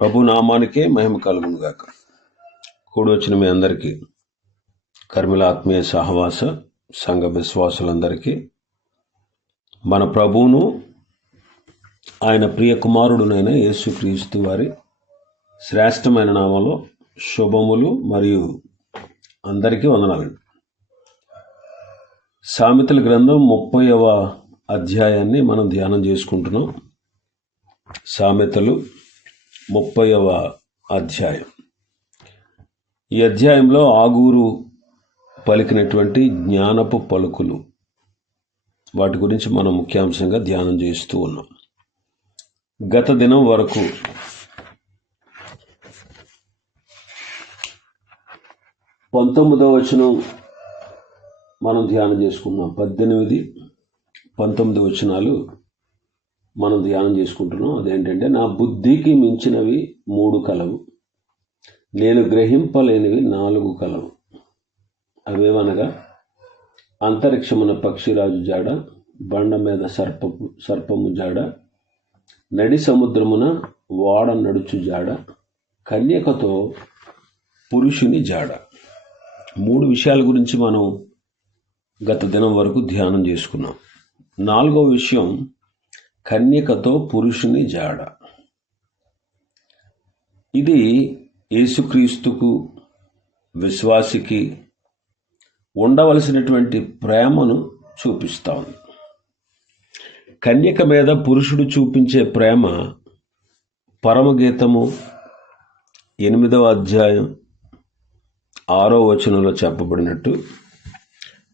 ప్రభు నామానికే మహిమ కలుగును గాక కూడి వచ్చిన మీ అందరికీ కర్మిల ఆత్మీయ సహవాస సంఘ విశ్వాసులందరికీ మన ప్రభువును ఆయన ప్రియ కుమారుడునైన యేసుక్రీస్తు వారి శ్రేష్టమైన నామలో శుభములు మరియు అందరికీ వందనాలండి సామెతల గ్రంథం ముప్పైవ అధ్యాయాన్ని మనం ధ్యానం చేసుకుంటున్నాం. సామెతలు ముప్పైవ అధ్యాయం. ఈ అధ్యాయంలో ఆగూరు పలికినటువంటి జ్ఞానపు పలుకులు. వాటి గురించి మనం ముఖ్యాంశంగా ధ్యానం చేస్తూ ఉన్నాం. గత దినం వరకు పంతొమ్మిదవ వచనం మనం ధ్యానం చేసుకున్నాం. పద్దెనిమిది పంతొమ్మిది వచనాలు మనం ధ్యానం చేసుకుంటున్నాం. అదేంటంటే నా బుద్ధికి మించినవి మూడు కలవు. నేను గ్రహింపలేనివి నాలుగు కలవు. అవేవనగా అంతరిక్షమున పక్షిరాజు జాడ బండ మీద సర్పపు సర్పము జాడ నడి సముద్రమున వాడ నడుచు జాడ కన్యకతో పురుషుని జాడ. మూడు విషయాల గురించి మనం గత దినం వరకు ధ్యానం చేసుకున్నాం. నాలుగో విషయం కన్యకతో పురుషుని జాడ. ఇది యేసుక్రీస్తుకు విశ్వాసికి ఉండవలసినటువంటి ప్రేమను చూపిస్తా ఉంది కన్యక మీద పురుషుడు చూపించే ప్రేమ పరమగీతము ఎనిమిదవ అధ్యాయం ఆరో వచనంలో చెప్పబడినట్టు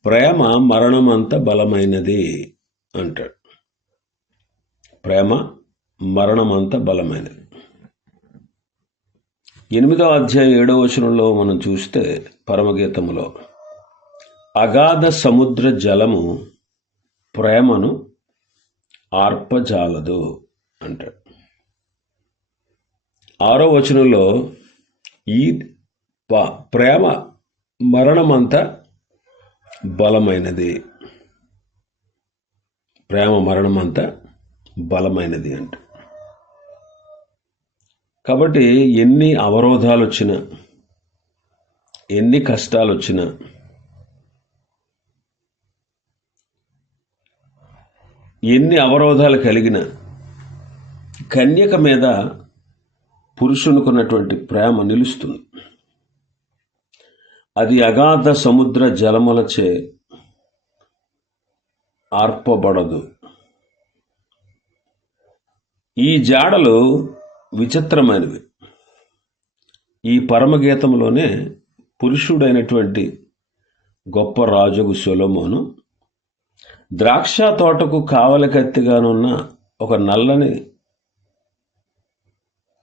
ప్రేమ మరణమంత బలమైనది అంటాడు. ప్రేమ మరణమంత బలమైనది. ఎనిమిదో అధ్యాయం ఏడవ వచనంలో మనం చూస్తే పరమగీతములో అగాధ సముద్ర జలము ప్రేమను ఆర్పజాలదు అంటాడు. ఆరో వచనంలో ఈ ప్రేమ మరణమంత బలమైనది. ప్రేమ మరణమంత బలమైనది అంట. కాబట్టి ఎన్ని అవరోధాలు వచ్చినా ఎన్ని కష్టాలు వచ్చినా ఎన్ని అవరోధాలు కలిగిన కన్యక మీద పురుషునికున్నటువంటి ప్రేమ నిలుస్తుంది. అది అగాధ సముద్ర జలములచే ఆర్పబడదు. ఈ జాడలు విచిత్రమైనవి. ఈ పరమగీతంలోనే పురుషుడైనటువంటి గొప్ప రాజుకు సొలమోను ద్రాక్ష తోటకు కావలికత్తిగానున్న ఒక నల్లని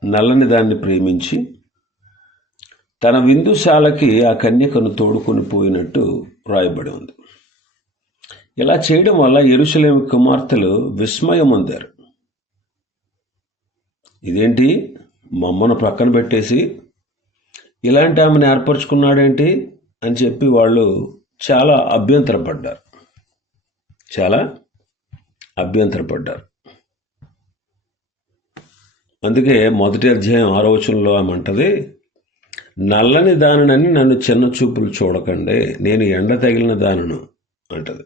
నల్లని దాన్ని ప్రేమించి తన విందుశాలకి ఆ కన్యకను తోడుకొని పోయినట్టు రాయబడి ఉంది. ఇలా చేయడం వల్ల ఎరుసలేమి కుమార్తెలు విస్మయం పొందారు ఇదేంటి? మమ్మను ప్రక్కన పెట్టేసి ఇలాంటి ఆమెను ఏర్పరచుకున్నాడేంటి? అని చెప్పి వాళ్ళు చాలా అభ్యంతరపడ్డారు. చాలా అభ్యంతరపడ్డారు. అందుకే మొదటి అధ్యాయం ఆలోచనలో ఏమంటది నల్లని దానినని నన్ను చిన్న చూపులు చూడకండి నేను ఎండ తగిలిన దానను అంటది.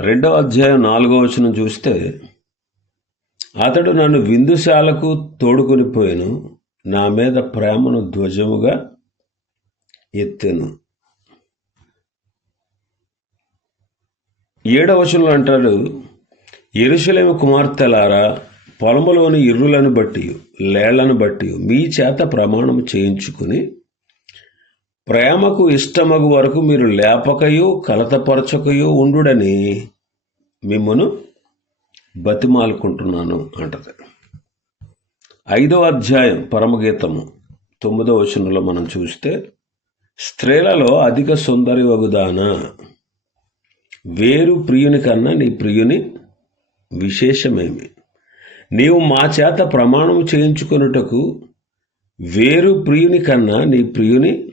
రెండవ అధ్యాయం నాలుగో వచనం చూస్తే అతడు నన్ను విందుశాలకు తోడుకొని పోయాను నా మీద ప్రేమను ధ్వజముగా ఎత్తెను. ఏడవ వచనంలో అంటాడు ఎరుసలేమి కుమార్తెలారా పొలములోని ఇర్రులను బట్టి లేళ్ళను బట్టి మీ చేత ప్రమాణం చేయించుకుని ప్రేమకు ఇష్టమగు వరకు మీరు లేపకయో కలతపరచకయో ఉండుడని మిమ్మను బతిమాలుకుంటున్నాను అంటది. ఐదవ అధ్యాయం పరమగీతము తొమ్మిదవ వచనంలో మనం చూస్తే స్త్రీలలో అధిక సుందరి వగుదాన వేరు ప్రియుని కన్నా నీ ప్రియుని విశేషమేమి? నీవు మా చేత ప్రమాణం చేయించుకొనుటకు వేరు ప్రియుని కన్నా నీ ప్రియుని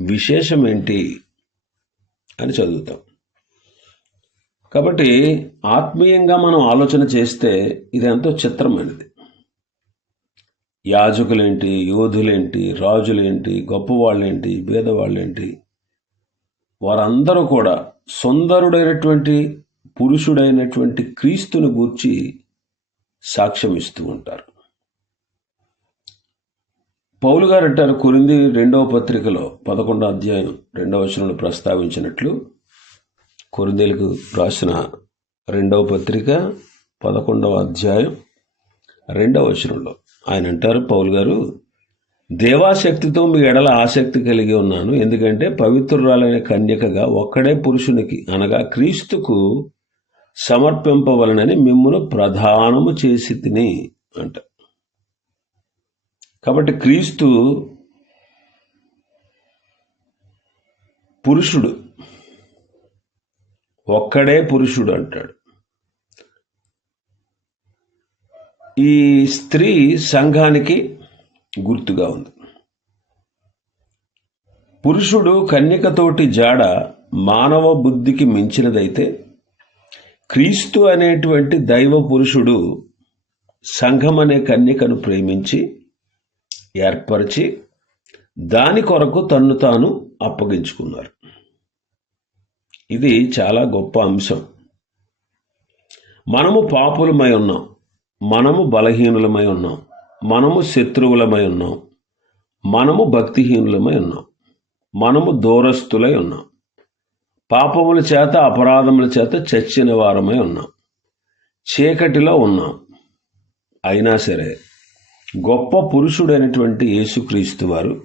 విశేషమేంటి? అని చదువుతాం. కాబట్టి ఆత్మీయంగా మనం ఆలోచన చేస్తే ఇది ఎంతో చిత్రమైనది. యాజకులేంటి యోధులేంటి రాజులేంటి గొప్పవాళ్ళేంటి భేదవాళ్ళేంటి వారందరూ కూడా సుందరుడైనటువంటి పురుషుడైనటువంటి క్రీస్తుని గూర్చి సాక్ష్యం ఇస్తూ ఉంటారు. పౌలు గారు అంటారు కొరింది రెండవ పత్రికలో పదకొండో అధ్యాయం రెండవ వచనంలో ప్రస్తావించినట్లు కొరిందేలకు రాసిన రెండవ పత్రిక పదకొండవ అధ్యాయం రెండవ వచనంలో. ఆయన అంటారు పౌల్ గారు దేవాశక్తితో మీ ఎడల ఆసక్తి కలిగి ఉన్నాను. ఎందుకంటే పవిత్రురాలైన కన్యకగా ఒక్కడే పురుషునికి అనగా క్రీస్తుకు సమర్పింపవలనని మిమ్మును ప్రధానము చేసి తిని అంట. కాబట్టి క్రీస్తు పురుషుడు ఒక్కడే పురుషుడు అంటాడు. ఈ స్త్రీ సంఘానికి గుర్తుగా ఉంది. పురుషుడు కన్యకతోటి జాడ మానవ బుద్ధికి మించినదైతే క్రీస్తు అనేటువంటి దైవ పురుషుడు సంఘం అనే కన్యకను ప్రేమించి ఏర్పరిచి దాని కొరకు తన్ను తాను అప్పగించుకున్నారు. ఇది చాలా గొప్ప అంశం. మనము పాపులమై ఉన్నాం. మనము బలహీనులమై ఉన్నాం. మనము శత్రువులమై ఉన్నాం. మనము భక్తిహీనులమై ఉన్నాం. మనము దూరస్తులై ఉన్నాం. పాపముల చేత అపరాధముల చేత చచ్చిన వారమై ఉన్నాం. చీకటిలో ఉన్నాం. అయినా సరే గొప్ప పురుషుడైనటువంటి యేసుక్రీస్తు వారు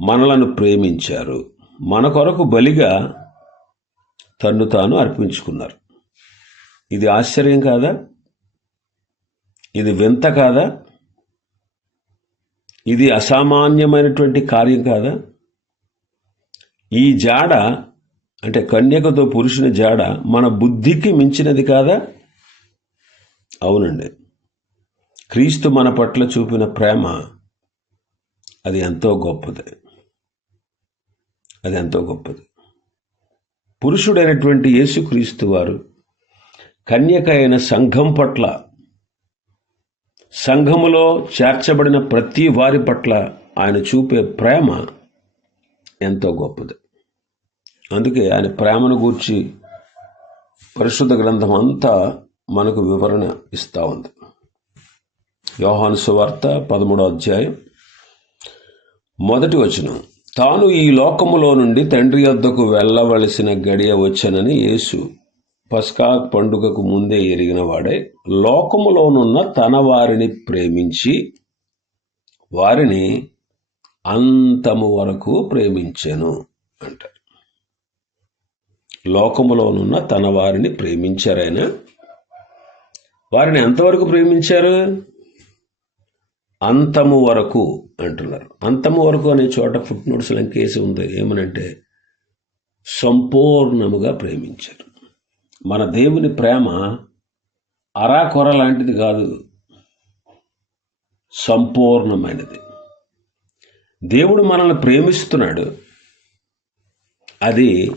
మనలను ప్రేమించారు. మన కొరకు బలిగా తన్ను తాను అర్పించుకున్నారు. ఇది ఆశ్చర్యం కాదా? ఇది వింత కాదా? ఇది అసామాన్యమైనటువంటి కార్యం కాదా? ఈ జాడ అంటే కన్యకతో పురుషుని జాడ మన బుద్ధికి మించినది కాదా? అవునండి. క్రీస్తు మన పట్ల చూపిన ప్రేమ అది ఎంతో గొప్పది. అది ఎంతో గొప్పది. పురుషుడైనటువంటి యేసుక్రీస్తు వారు కన్యక అయిన సంఘం పట్ల సంఘములో చేర్చబడిన ప్రతి వారి పట్ల ఆయన చూపే ప్రేమ ఎంతో గొప్పది. అందుకే ఆయన ప్రేమను గూర్చి పరిశుద్ధ గ్రంథం అంతా మనకు వివరణ ఇస్తూ ఉంది. యోహాను సువార్త పదమూడో అధ్యాయం మొదటి వచనం. తాను ఈ లోకములో నుండి తండ్రి వద్దకు వెళ్ళవలసిన గడియ వచ్చనని యేసు పస్కా పండుగకు ముందే ఎరిగిన వాడే లోకములోనున్న తన వారిని ప్రేమించి వారిని అంతము వరకు ప్రేమించెను అంటారు. లోకములోనున్న తన వారిని ప్రేమించారైనా వారిని ఎంతవరకు ప్రేమించారు? అంతము వరకు అంటున్నారు. అంతము వరకు అనే చోట ఫుట్ నోట్స్ లంకేసి ఉంది ఏమనంటే సంపూర్ణముగా ప్రేమించారు మన దేవుని ప్రేమ అరాకొర లాంటిది కాదు సంపూర్ణమైనది. దేవుడు మనల్ని ప్రేమిస్తున్నాడు అది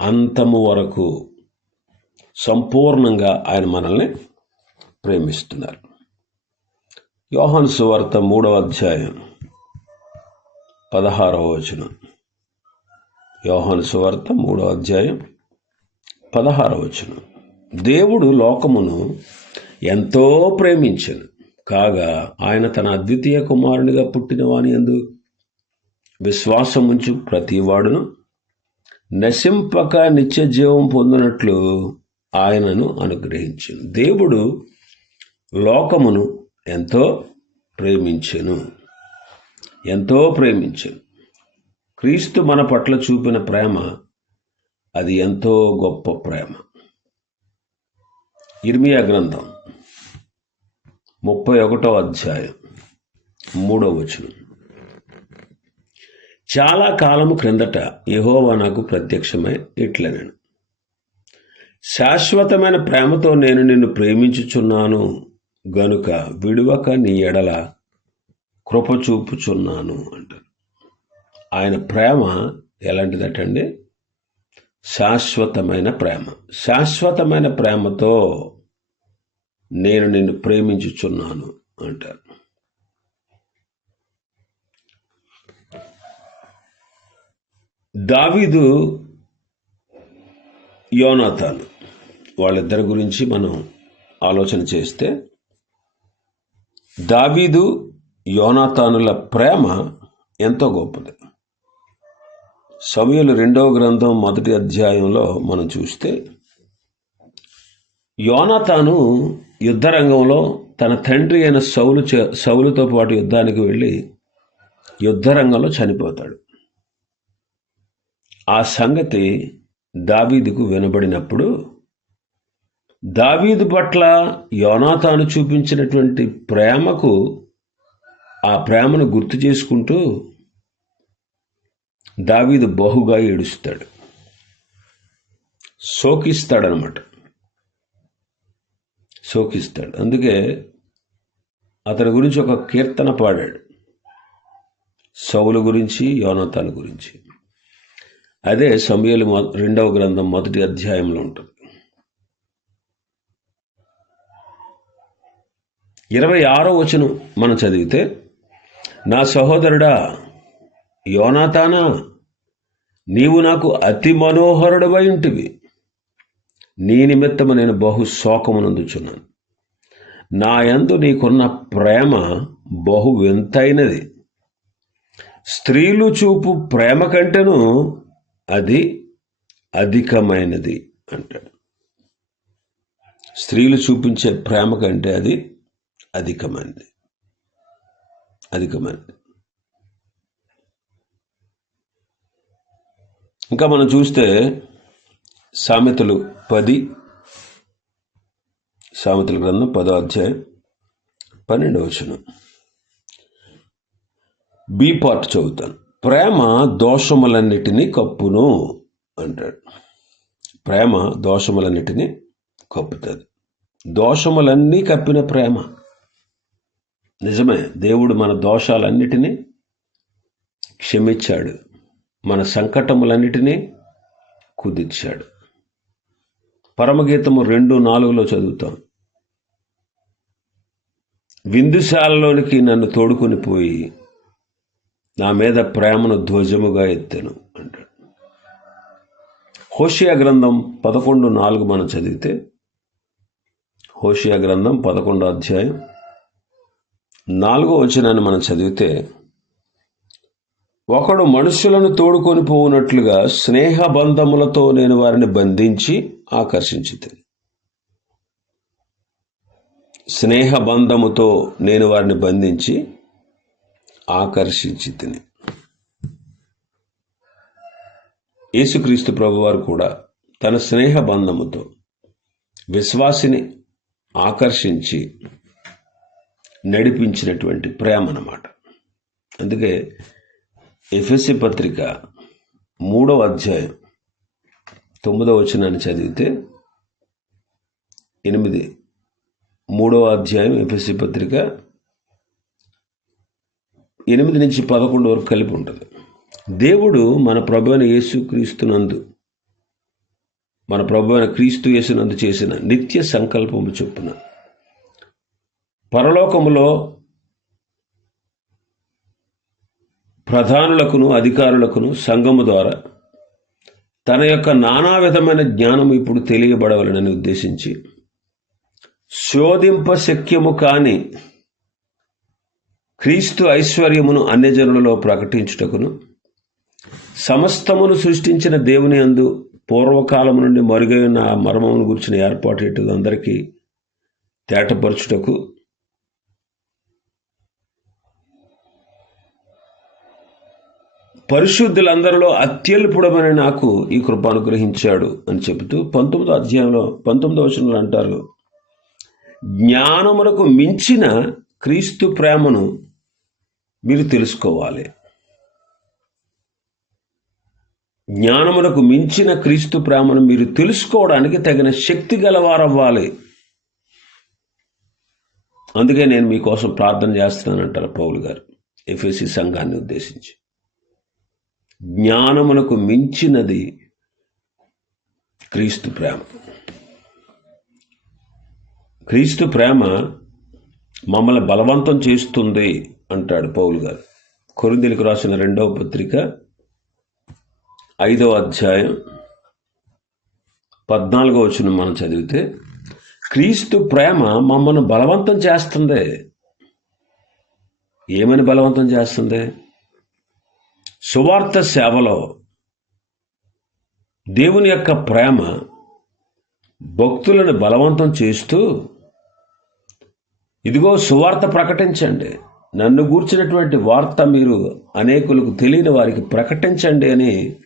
అంతము వరకు సంపూర్ణంగా ఆయన మనల్ని ప్రేమిస్తున్నారు. యోహన్ సువార్త మూడవ అధ్యాయం. పదహారవ వచనం. యోహాను సువార్త మూడో అధ్యాయం పదహారవ వచనం. దేవుడు లోకమును ఎంతో ప్రేమించను. కాగా ఆయన తన అద్వితీయ కుమారునిగా పుట్టిన వాని ఎందు విశ్వాసముంచు ప్రతివాడును నశింపక నిత్య జీవం పొందినట్లు ఆయనను అనుగ్రహించను. దేవుడు లోకమును ఎంతో ప్రేమించెను. ఎంతో ప్రేమించాడు. క్రీస్తు మన పట్ల చూపిన ప్రేమ అది ఎంతో గొప్ప ప్రేమ. ఇర్మియా గ్రంథం ముప్పై ఒకటో అధ్యాయం మూడో వచనం. చాలా కాలము క్రిందట యహోవా నాకు ప్రత్యక్షమై ఇట్లనను. శాశ్వతమైన ప్రేమతో నేను నిన్ను ప్రేమించుచున్నాను గనుక విడువక నీ ఎడల కృప చూపుచున్నాను అంటారు. ఆయన ప్రేమ ఎలాంటిదటండి? శాశ్వతమైన ప్రేమ. శాశ్వతమైన ప్రేమతో నేను నిన్ను ప్రేమించుచున్నాను అంటారు. దావీదు యోనాథాన్ వాళ్ళిద్దరి గురించి మనం ఆలోచన చేస్తే దావీదు యోనాతానుల ప్రేమ ఎంతో గొప్పది. సమయలు రెండవ గ్రంథం మొదటి అధ్యాయంలో మనం చూస్తే యోనాతాను యుద్ధరంగంలో తన తండ్రి అయిన సౌలు చే- సౌలుతో పాటు యుద్ధానికి వెళ్ళి యుద్ధరంగంలో చనిపోతాడు. ఆ సంగతి దావీదుకు వినబడినప్పుడు దావీదు పట్ల యోనాతాను చూపించినటువంటి ప్రేమకు ఆ ప్రేమను గుర్తు చేసుకుంటూ దావీదు బహుగా ఏడుస్తాడు. శోకిస్తాడనమాట. శోకిస్తాడు. అందుకే అతని గురించి ఒక కీర్తన పాడాడు. సౌలు గురించి యోనతాల గురించి. అదే సమయలు రెండవ గ్రంథం మొదటి అధ్యాయంలో ఉంటుంది. ఇరవై ఆరో వచనం మనం చదివితే నా సహోదరుడా యోనాతానా నీవు నాకు అతి మనోహరుడవై ఉంటివి. నీ నిమిత్తము నేను బహు శోకమునందుచున్నాను. నా యందు నీకున్న ప్రేమ బహు వింతైనది. స్త్రీలు చూపు ప్రేమ కంటేను అది అధికమైనది అంటాడు. స్త్రీలు చూపించే ప్రేమ కంటే అది అధికమైనది. అధికమైనది ఇంకా మనం చూస్తే సామెతలు పది సామెతల గ్రంథం పదో అధ్యాయం పన్నెండవ వచనం. బి పార్ట్ చదువుతాను. ప్రేమ దోషములన్నిటినీ కప్పును అంటాడు. ప్రేమ దోషములన్నిటినీ కప్పుతుంది. దోషములన్నీ కప్పిన ప్రేమ. నిజమే దేవుడు మన దోషాలన్నిటినీ క్షమించాడు. మన సంకటములన్నిటినీ కుదిర్చాడు. పరమగీతము రెండు నాలుగులో చదువుతాం. విందుశాలలోనికి నన్ను తోడుకొని పోయి నా మీద ప్రేమను ధ్వజముగా ఎత్తాను అంటాడు. హోషియా గ్రంథం పదకొండు నాలుగు మనం చదివితే హోషియా గ్రంథం పదకొండో అధ్యాయం నాలుగో వచనాన్ని మనం చదివితే ఒకడు మనుషులను తోడుకొని పోవునట్లుగా స్నేహ బంధములతో నేను వారిని బంధించి ఆకర్షించి స్నేహ బంధముతో నేను వారిని బంధించి ఆకర్షించి తిని యేసుక్రీస్తు ప్రభువారు కూడా తన స్నేహ బంధముతో విశ్వాసిని ఆకర్షించి నడిపించినటువంటి ప్రేమ అన్నమాట. అందుకే ఎఫ్ఎస్సి పత్రిక మూడవ అధ్యాయం తొమ్మిదవ వచనాన్ని చదివితే ఎనిమిది మూడవ అధ్యాయం ఎఫ్ఎస్సి పత్రిక ఎనిమిది నుంచి పదకొండు వరకు కలిపి ఉంటుంది. దేవుడు మన ప్రభు అయిన యేసుక్రీస్తునందు మన ప్రభు అయిన క్రీస్తు యేసునందు చేసిన నిత్య సంకల్పము చొప్పున పరలోకములో ప్రధానులకును అధికారులకును సంఘము ద్వారా తన యొక్క నానా విధమైన జ్ఞానం ఇప్పుడు తెలియబడవలనని ఉద్దేశించి శోధింప శక్యము కాని క్రీస్తు ఐశ్వర్యమును అన్యజనులలో ప్రకటించుటకును సమస్తమును సృష్టించిన దేవుని అందు పూర్వకాలము నుండి మరుగైన ఆ మర్మమును గురించిన ఏర్పాటు అందరికీ తేటపరచుటకు పరిశుద్ధులందరిలో అత్యల్పుడమని నాకు ఈ కృప అనుగ్రహించాడు అని చెబుతూ పంతొమ్మిదో అధ్యాయంలో పంతొమ్మిదో వచనంలో అంటారు. జ్ఞానమునకు మించిన క్రీస్తు ప్రేమను మీరు తెలుసుకోవాలి. జ్ఞానమునకు మించిన క్రీస్తు ప్రేమను మీరు తెలుసుకోవడానికి తగిన శక్తి గలవారవ్వాలి. అందుకే నేను మీకోసం ప్రార్థన చేస్తున్నానంటారు పౌలు గారు ఎఫ్ఎసి సంఘాన్ని ఉద్దేశించి. జ్ఞానమునకు మించినది క్రీస్తు ప్రేమ. క్రీస్తు ప్రేమ మమ్మల్ని బలవంతం చేస్తుంది అంటాడు పౌలు గారు. కొరిందెలకు రాసిన రెండవ పత్రిక ఐదవ అధ్యాయం పద్నాలుగో వచ్చిన మనం చదివితే క్రీస్తు ప్రేమ మమ్మల్ని బలవంతం చేస్తుంది. ఏమని బలవంతం చేస్తుంది? సువార్త సేవలో దేవుని యొక్క ప్రేమ భక్తులను బలవంతం చేస్తూ ఇదిగో సువార్త ప్రకటించండి. నన్ను గూర్చినటువంటి వార్త మీరు అనేకులకు తెలియని వారికి ప్రకటించండి అని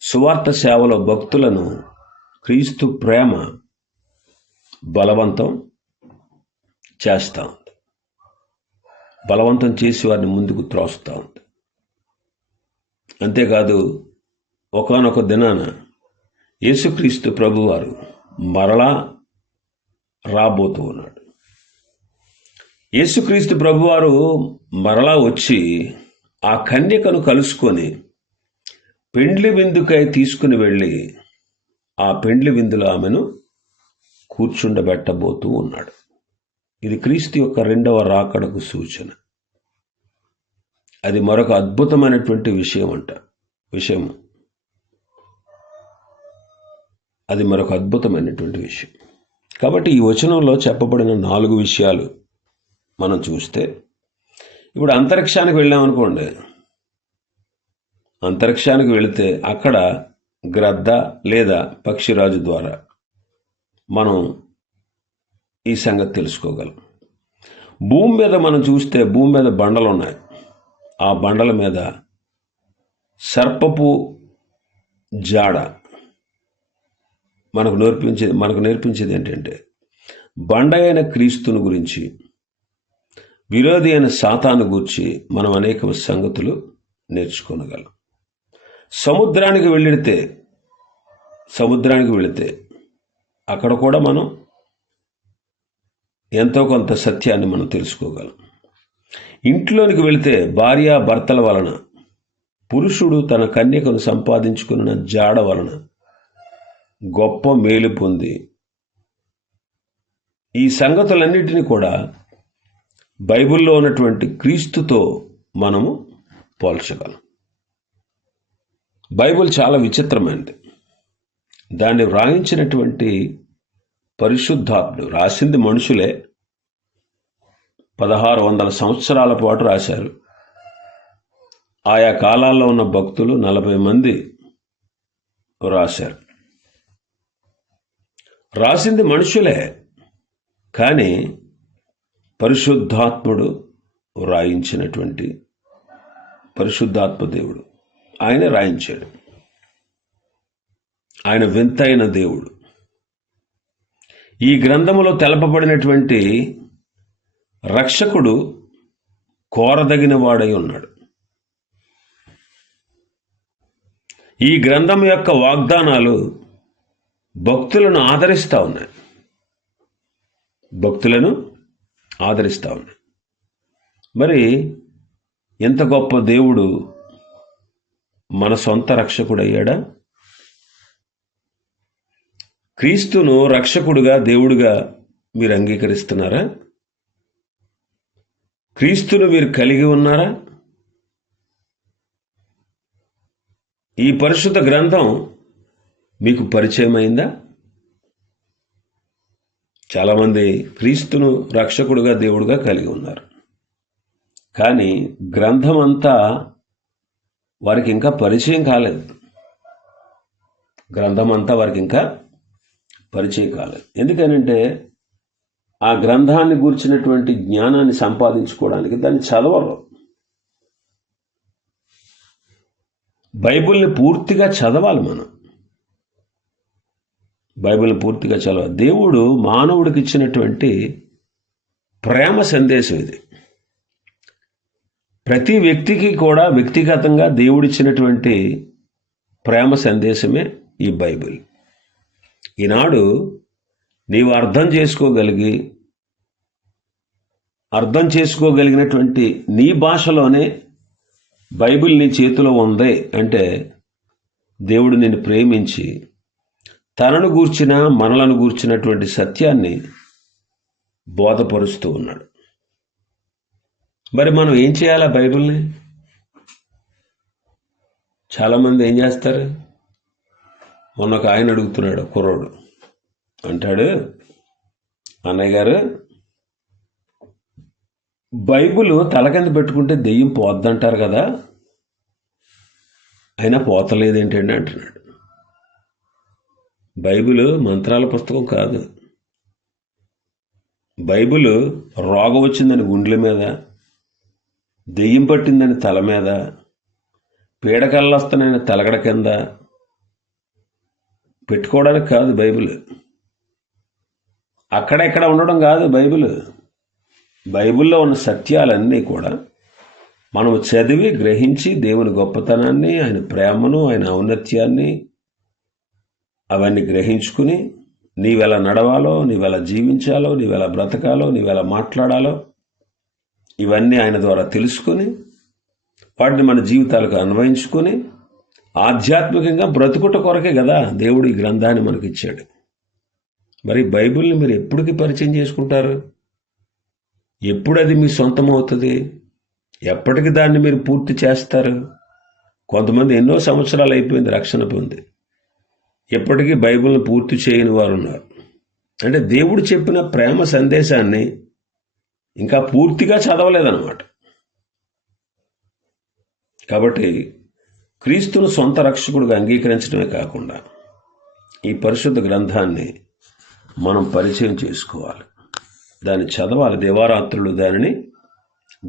సువార్త సేవలో భక్తులను క్రీస్తు ప్రేమ బలవంతం చేస్తూ ఉంది. బలవంతం చేసి వారిని ముందుకు త్రోస్తూ ఉంది. అంతేకాదు ఒకనొక దినాన యేసుక్రీస్తు ప్రభువారు మరలా రాబోతూ ఉన్నాడు. యేసుక్రీస్తు ప్రభువారు మరలా వచ్చి ఆ కన్యకను కలుసుకొని పెండ్లి విందుకై తీసుకుని వెళ్ళి ఆ పెండ్లి విందులో ఆమెను కూర్చుండబెట్టబోతూ ఉన్నాడు. ఇది క్రీస్తు యొక్క రెండవ రాకడకు సూచన. అది మరొక అద్భుతమైనటువంటి విషయం అంట విషయం అది మరొక అద్భుతమైనటువంటి విషయం. కాబట్టి ఈ వచనంలో చెప్పబడిన నాలుగు విషయాలు మనం చూస్తే ఇప్పుడు అంతరిక్షానికి వెళ్ళామనుకోండి అంతరిక్షానికి వెళితే అక్కడ గ్రద్ద లేదా పక్షిరాజు ద్వారా మనం ఈ సంగతి తెలుసుకోగలం. భూమి మీద మనం చూస్తే భూమి మీద బండలు ఉన్నాయి ఆ బండల మీద సర్పపు జాడ మనకు నేర్పించేది మనకు నేర్పించేది ఏంటంటే బండ అయిన క్రీస్తుని గురించి విరోధి అయిన సాతాను గురించి మనం అనేక సంగతులు నేర్చుకోనగలం. సముద్రానికి వెళ్ళితే సముద్రానికి వెళితే అక్కడ కూడా మనం ఎంతో కొంత సత్యాన్ని మనం తెలుసుకోగలం. ఇంట్లోనికి వెళితే భార్య భర్తల వలన పురుషుడు తన కన్యకను సంపాదించుకున్న జాడ వలన గొప్ప మేలు పొంది. ఈ సంగతులన్నిటినీ కూడా బైబిల్లో ఉన్నటువంటి క్రీస్తుతో మనము పోల్చగలం. బైబిల్ చాలా విచిత్రమైనది. దాన్ని వ్రాయించినటువంటి పరిశుద్ధాత్ముడు రాసింది మనుషులే పదహారు వందల సంవత్సరాల పాటు రాశారు. ఆయా కాలాల్లో ఉన్న భక్తులు నలభై మంది రాశారు. రాసింది మనుషులే కానీ పరిశుద్ధాత్ముడు రాయించినటువంటి పరిశుద్ధాత్మ దేవుడు. ఆయన రాయించాడు. ఆయన వింతైన దేవుడు. ఈ గ్రంథములో తెలపబడినటువంటి రక్షకుడు కోరదగిన వాడై ఉన్నాడు. ఈ గ్రంథం యొక్క వాగ్దానాలు భక్తులను ఆదరిస్తూ ఉన్నాయి. భక్తులను ఆదరిస్తూ ఉన్నాయి. మరి ఎంత గొప్ప దేవుడు మన సొంత రక్షకుడయ్యాడా? క్రీస్తును రక్షకుడుగా దేవుడుగా మీరు అంగీకరిస్తున్నారా? క్రీస్తును మీరు కలిగి ఉన్నారా? ఈ పరిశుద్ధ గ్రంథం మీకు పరిచయం అయిందా చాలామంది క్రీస్తును రక్షకుడుగా దేవుడుగా కలిగి ఉన్నారు. కానీ గ్రంథం అంతా వారికి ఇంకా పరిచయం కాలేదు. గ్రంథం అంతా వారికి ఇంకా పరిచయం కాలేదు. ఎందుకనంటే ఆ గ్రంథాన్ని గూర్చినటువంటి జ్ఞానాన్ని సంపాదించుకోవడానికి దాన్ని చదవరు. బైబిల్ని పూర్తిగా చదవాలి మనం. బైబిల్ని పూర్తిగా చదవాలి. దేవుడు మానవుడికి ఇచ్చినటువంటి ప్రేమ సందేశం ఇది. ప్రతి వ్యక్తికి కూడా వ్యక్తిగతంగా దేవుడిచ్చినటువంటి ప్రేమ సందేశమే ఈ బైబిల్. ఈనాడు నీవు అర్థం చేసుకోగలిగి అర్థం చేసుకోగలిగినటువంటి నీ భాషలోనే బైబిల్ నీ చేతిలో ఉంది అంటే దేవుడు నిన్ను ప్రేమించి తనను గూర్చిన మనలను గూర్చినటువంటి సత్యాన్ని బోధపరుస్తూ ఉన్నాడు. మరి మనం ఏం చేయాలా బైబిల్ని? చాలామంది ఏం చేస్తారు? మొన్న ఒక ఆయన అడుగుతున్నాడు కుర్రోడు. అంటాడు. అన్నయ్య గారు బైబుల్ తల కింద పెట్టుకుంటే దెయ్యం పోద్దంటారు కదా. అయినా పోతలేదేంటండి అంటున్నాడు. బైబిల్ మంత్రాల పుస్తకం కాదు. బైబిల్ రోగం వచ్చిందని గుండెల మీద దెయ్యం పట్టిందని తల మీద పీడకల్లొస్తానని తలగడ కింద పెట్టుకోవడానికి కాదు బైబిల్. అక్కడెక్కడ ఉండడం కాదు బైబిల్. బైబిల్లో ఉన్న సత్యాలన్నీ కూడా మనం చదివి గ్రహించి దేవుని గొప్పతనాన్ని ఆయన ప్రేమను ఆయన ఔన్నత్యాన్ని అవన్నీ గ్రహించుకుని నీవెలా నడవాలో నీవెలా జీవించాలో నీవెలా బ్రతకాలో నీవెలా మాట్లాడాలో ఇవన్నీ ఆయన ద్వారా తెలుసుకుని వాటిని మన జీవితాలకు అన్వయించుకొని ఆధ్యాత్మికంగా బ్రతుకుట కొరకే కదా దేవుడు ఈ గ్రంథాన్ని మనకిచ్చాడు. మరి బైబిల్ని మీరు ఎప్పటికి పరిచయం చేసుకుంటారు? ఎప్పుడు అది మీ సొంతం అవుతుంది ఎప్పటికి దాన్ని మీరు పూర్తి చేస్తారు? కొంతమంది ఎన్నో సంవత్సరాలు అయిపోయింది రక్షణ పొంది. ఎప్పటికీ బైబిల్ని పూర్తి చేయని వారు ఉన్నారు. అంటే దేవుడు చెప్పిన ప్రేమ సందేశాన్ని ఇంకా పూర్తిగా చదవలేదన్నమాట. కాబట్టి క్రీస్తును సొంత రక్షకుడిగా అంగీకరించడమే కాకుండా ఈ పరిశుద్ధ గ్రంథాన్ని మనం పరిచయం చేసుకోవాలి. దాన్ని చదవాలి. దేవారాత్రులు దానిని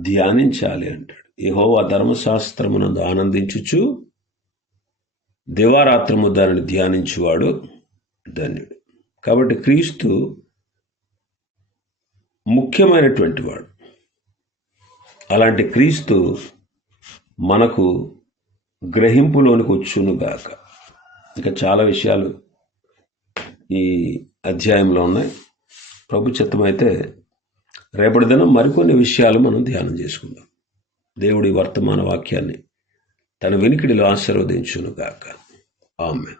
ధ్యానించాలి అంటాడు. యెహోవా ధర్మశాస్త్రమునందు ఆనందించుచు దేవారాత్రము దానిని ధ్యానించువాడు ధన్యుడు. కాబట్టి క్రీస్తు ముఖ్యమైనటువంటి వాడు. అలాంటి క్రీస్తు మనకు గ్రహింపులోనికి వచ్చునుగాక ఇంకా చాలా విషయాలు ఈ అధ్యాయంలో ఉన్నాయి. ప్రభు చిత్తమైతే రేపటి దినం మరికొన్ని విషయాలు మనం ధ్యానం చేసుకుందాం. దేవుడి వర్తమాన వాక్యాన్ని తన వెనికిడిలో ఆశీర్వదించునుగాక. ఆమె